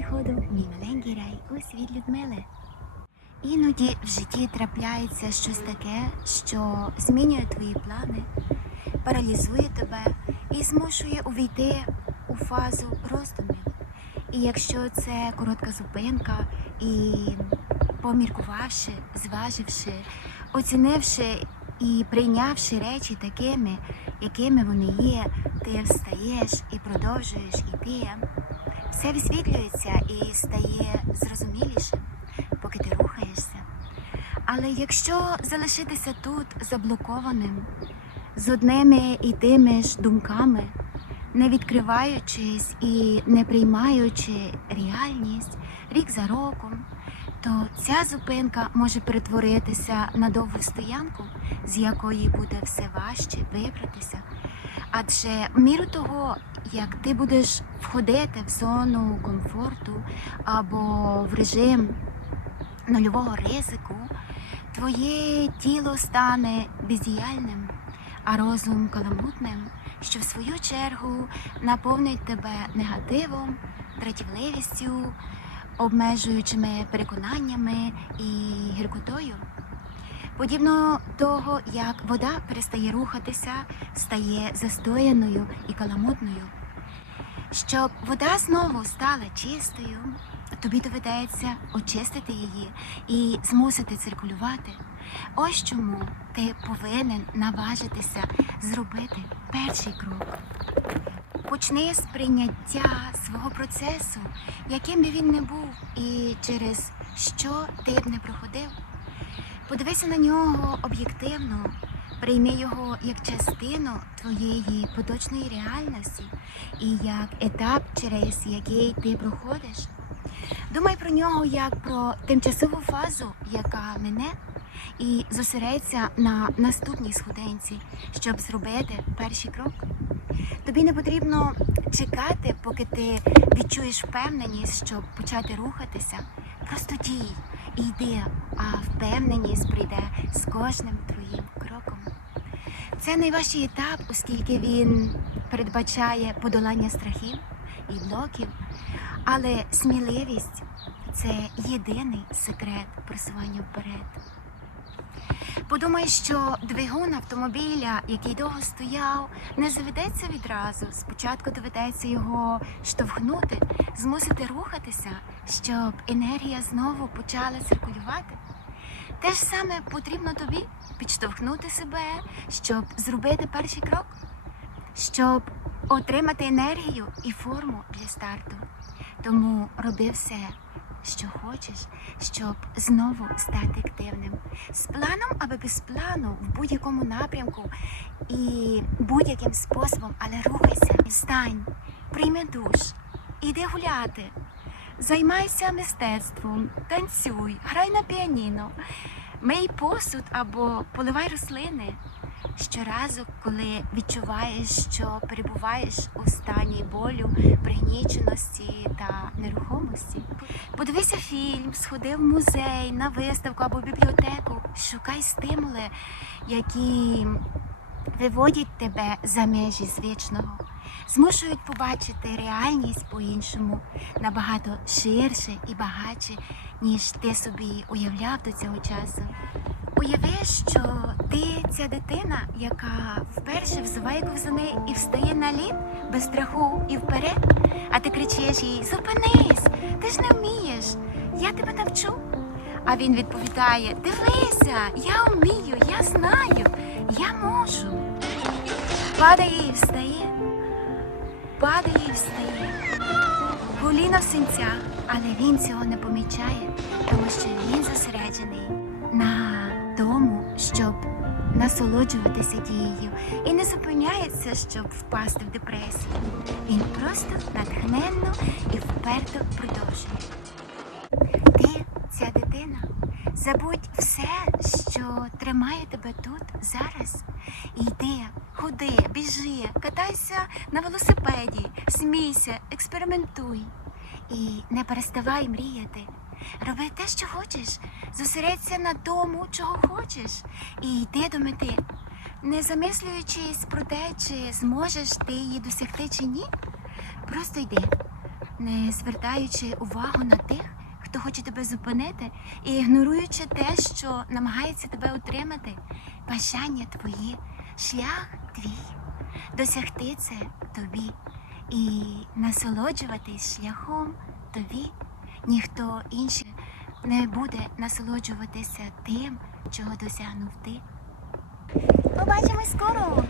приходу мій маленький рай у світ Людмили. Іноді в житті трапляється щось таке, що змінює твої плани, паралізує тебе і змушує увійти у фазу роздумів. І якщо це коротка зупинка і поміркувавши, зваживши, оцінивши і прийнявши речі такими, якими вони є, ти встаєш і продовжуєш іти, все висвітлюється і стає зрозумілішим, поки ти рухаєшся. Але якщо залишитися тут заблокованим, з одними і тими ж думками, не відкриваючись і не приймаючи реальність рік за роком, то ця зупинка може перетворитися на довгу стоянку, з якої буде все важче вибратися. Адже в міру того, як ти будеш входити в зону комфорту або в режим нульового ризику, твоє тіло стане бездіяльним, а розум каламутним, що в свою чергу наповнить тебе негативом, дратівливістю, обмежуючими переконаннями і гіркотою. Подібно того, як вода перестає рухатися, стає застояною і каламутною. Щоб вода знову стала чистою, тобі доведеться очистити її і змусити циркулювати. Ось чому ти повинен наважитися зробити перший крок. Почни з прийняття свого процесу, яким би він не був, і через що ти б не проходив. Подивися на нього об'єктивно, прийми його як частину твоєї поточної реальності і як етап, через який ти проходиш. Думай про нього як про тимчасову фазу, яка мине, і зосередься на наступній сходинці, щоб зробити перший крок. Тобі не потрібно чекати, поки ти відчуєш впевненість, щоб почати рухатися. Просто дій йди, а впевненість прийде з кожним твоїм кроком. Це найважчий етап, оскільки він передбачає подолання страхів і блоків, але сміливість це єдиний секрет просування вперед. Подумай, що двигун автомобіля, який довго стояв, не заведеться відразу. Спочатку доведеться його штовхнути, змусити рухатися, щоб енергія знову почала циркулювати. Те ж саме потрібно тобі підштовхнути себе, щоб зробити перший крок, щоб отримати енергію і форму для старту. Тому роби все, що хочеш, щоб знову стати активним. З планом або без плану в будь-якому напрямку і будь-яким способом, але рухайся, встань, прийми душ, іди гуляти, займайся мистецтвом, танцюй, грай на піаніно, мий посуд або поливай рослини. Щоразу, коли відчуваєш, що перебуваєш у стані болю, пригніченості та нерухомості, подивися фільм, сходи в музей, на виставку або бібліотеку, шукай стимули, які виводять тебе за межі звичного, змушують побачити реальність по-іншому, набагато ширше і багатше, ніж ти собі уявляв до цього часу. Уяви, що ти ця дитина, яка вперше взуває ковзани і встає на лід без страху і вперед, а ти кричиш їй Зупинись, ти ж не вмієш, я тебе навчу. А він відповідає: Дивися, я вмію, я знаю, я можу. Падає і встає, падає і встає. Коліна в синцях, але він цього не помічає, тому що він зосереджений на тому, щоб насолоджуватися дією і не зупиняється, щоб впасти в депресію. Він просто натхненно і вперто продовжує. Ти ця дитина. Забудь все, що тримає тебе тут зараз. Йди, ходи, біжи, катайся на велосипеді, смійся, експериментуй. І не переставай мріяти. Роби те, що хочеш, зосередься на тому, чого хочеш, і йди до мети, не замислюючись про те, чи зможеш ти її досягти чи ні. Просто йди. не звертаючи увагу на тих, хто хоче тебе зупинити, і ігноруючи те, що намагається тебе утримати, бажання твої, шлях твій, досягти це тобі. І насолоджуватись шляхом тобі, ніхто інший не буде насолоджуватися тим, чого досягнув ти. Побачимось скоро!